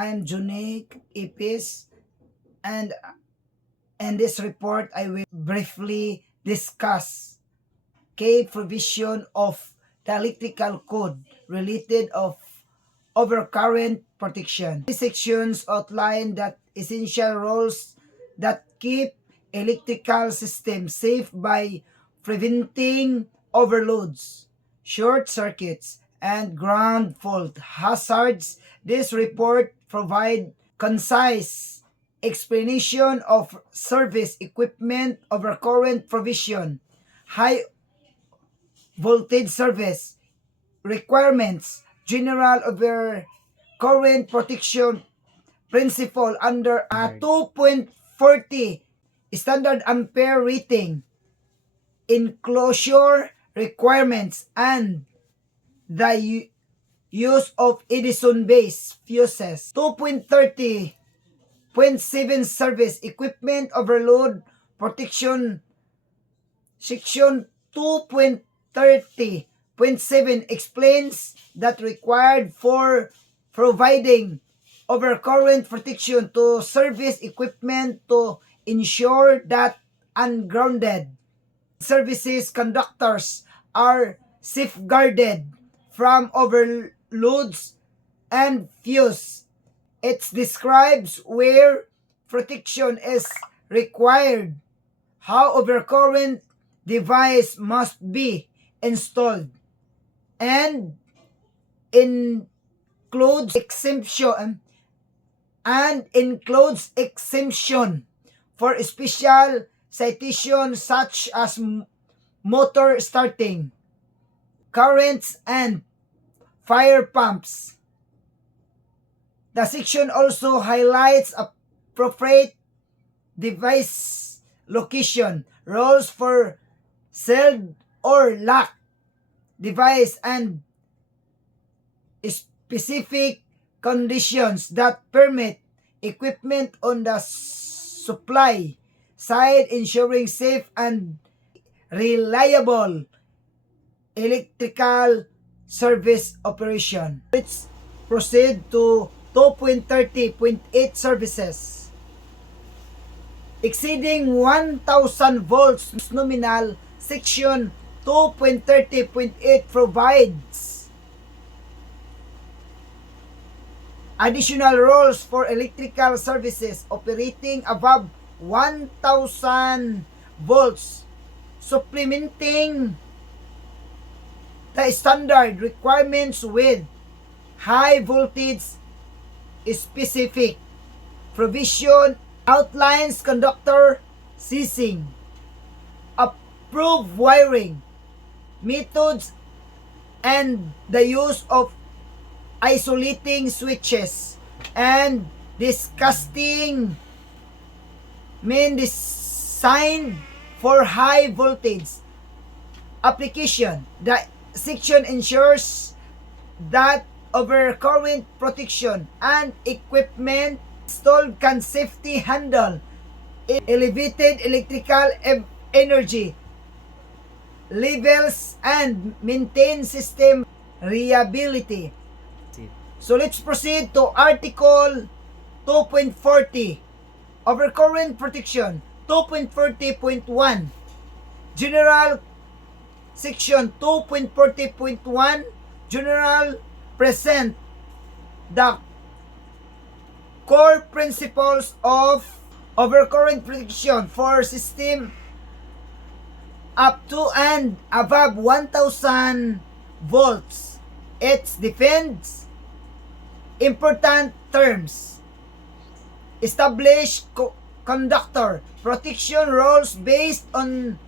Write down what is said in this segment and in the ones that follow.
I am Junique Ipis, and in this report I will briefly discuss key provision of the electrical code related of overcurrent protection. These sections outline the essential roles that keep electrical systems safe by preventing overloads, short circuits, and ground fault hazards. This report provides concise explanation of service equipment overcurrent provision, high voltage service requirements, general overcurrent protection principle under a 2.40 standard ampere rating, enclosure requirements, and the use of Edison-based fuses. 2.30.7 service equipment overload protection. Section 2.30.7 explains that required for providing overcurrent protection to service equipment to ensure that ungrounded services conductors are safeguarded from overloads and fuse. It describes where protection is required, how overcurrent device must be installed, and includes exemption for special citations such as motor starting, currents, and fire pumps. The section also highlights appropriate device location, roles for sealed or locked device, and specific conditions that permit equipment on the supply side, ensuring safe and reliable electrical service operation. Let's proceed to 2.30.8 services. Exceeding 1,000 volts nominal, section 2.30.8 provides additional rules for electrical services operating above 1,000 volts, supplementing the standard requirements with high voltage specific provision, outlines conductor ceasing, approved wiring methods, and the use of isolating switches, and discussing main design for high voltage application. The section ensures that overcurrent protection and equipment installed can safely handle elevated electrical energy levels and maintain system reliability. So let's proceed to Article 2.40, Overcurrent Protection. 2.40.1, General Section 2.40.1, General present the core principles of overcurrent protection for system up to and above 1,000 volts. It defends important terms. Establish conductor protection rules based on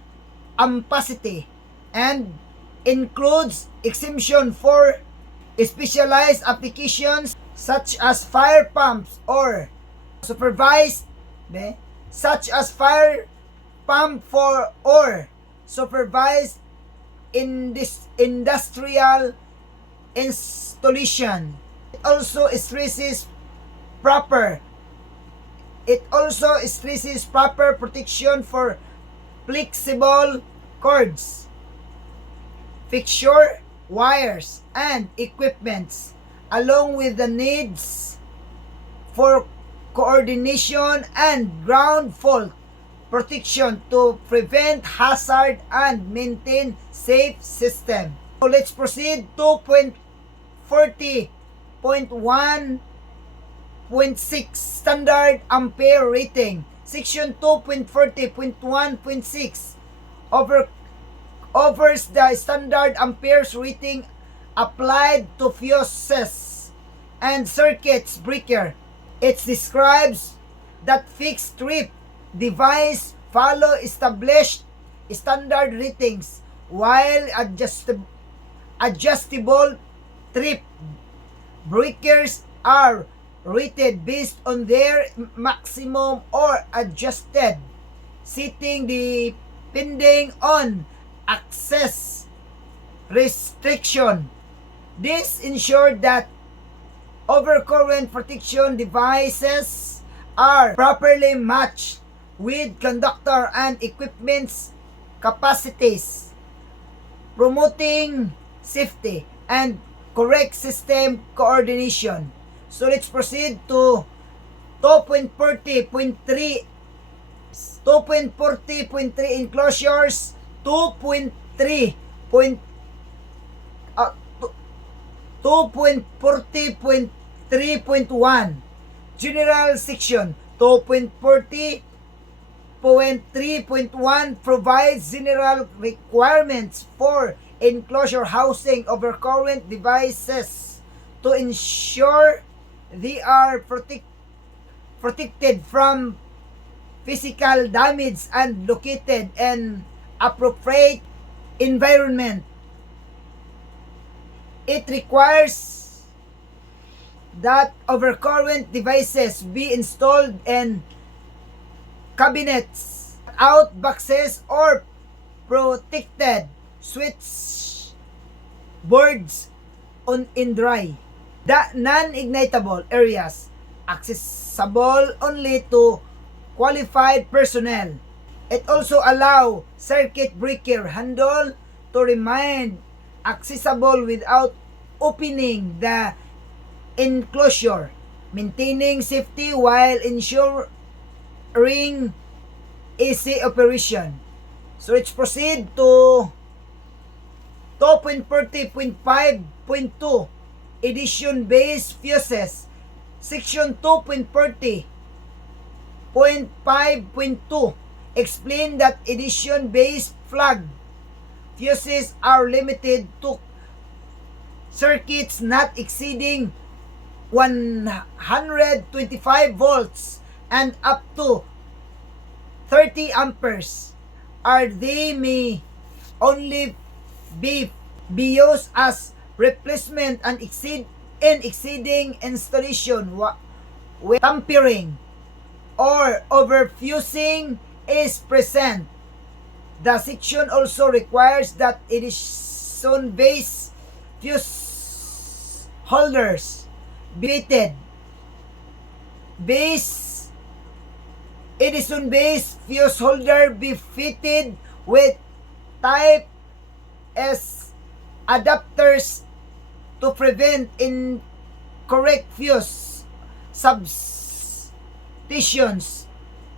ampacity and includes exemption for specialized applications such as fire pumps or supervised supervised in this industrial installation. It also stresses proper protection for flexible cords, fixture, wires, and equipments, along with the needs for coordination and ground fault protection to prevent hazard and maintain safe system. So let's proceed. 2.40.1.6 standard ampere rating. Section 2.40.1.6 offers the standard amperes rating applied to fuses and circuits breaker. It describes that fixed trip device follow established standard ratings, while adjustable trip breakers are rated based on their maximum or adjusted setting depending on access restriction. This ensures that overcurrent protection devices are properly matched with conductor and equipment's capacities, promoting safety and correct system coordination. So let's proceed to 2.40.3 enclosures. 2.40.3.1 general section. 2.40.3.1 provides general requirements for enclosure housing overcurrent devices to ensure they are protected from physical damage and located in appropriate environment. It requires that overcurrent devices be installed in cabinets, out boxes, or protected switch boards in dry, non-ignitable areas, accessible only to qualified personnel. It also allows circuit breaker handle to remain accessible without opening the enclosure, maintaining safety while ensuring easy operation. So let's proceed to 2.40.5.2 edition-based fuses. Section 2.40.5.2 explain that edition-based flag fuses are limited to circuits not exceeding 125 volts and up to 30 amperes. They may only be used as replacement and exceeding installation when tampering or overfusing is present. The section also requires that edition-based fuse holders be fitted. Edison-based fuse holder be fitted with type S adapters to prevent incorrect fuse substitutions,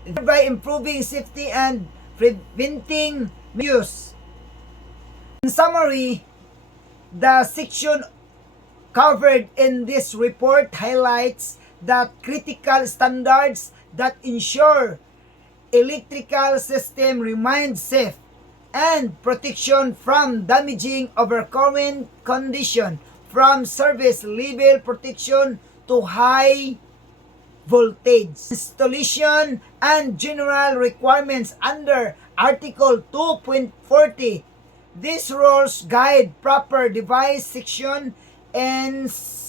thereby improving safety and preventing misuse. In summary, the section covered in this report highlights the critical standards that ensure electrical system remain safe and protection from damaging overcurrent condition, from service level protection to high voltage installation, and general requirements under Article 2.40. These rules guide proper device section installation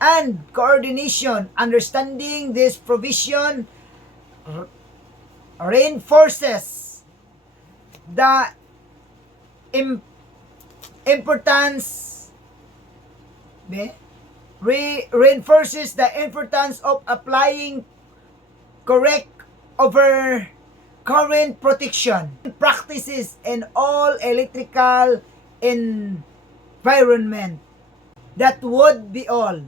and coordination. Understanding this provision reinforces the importance of applying correct overcurrent protection practices in all electrical environment. That would be all.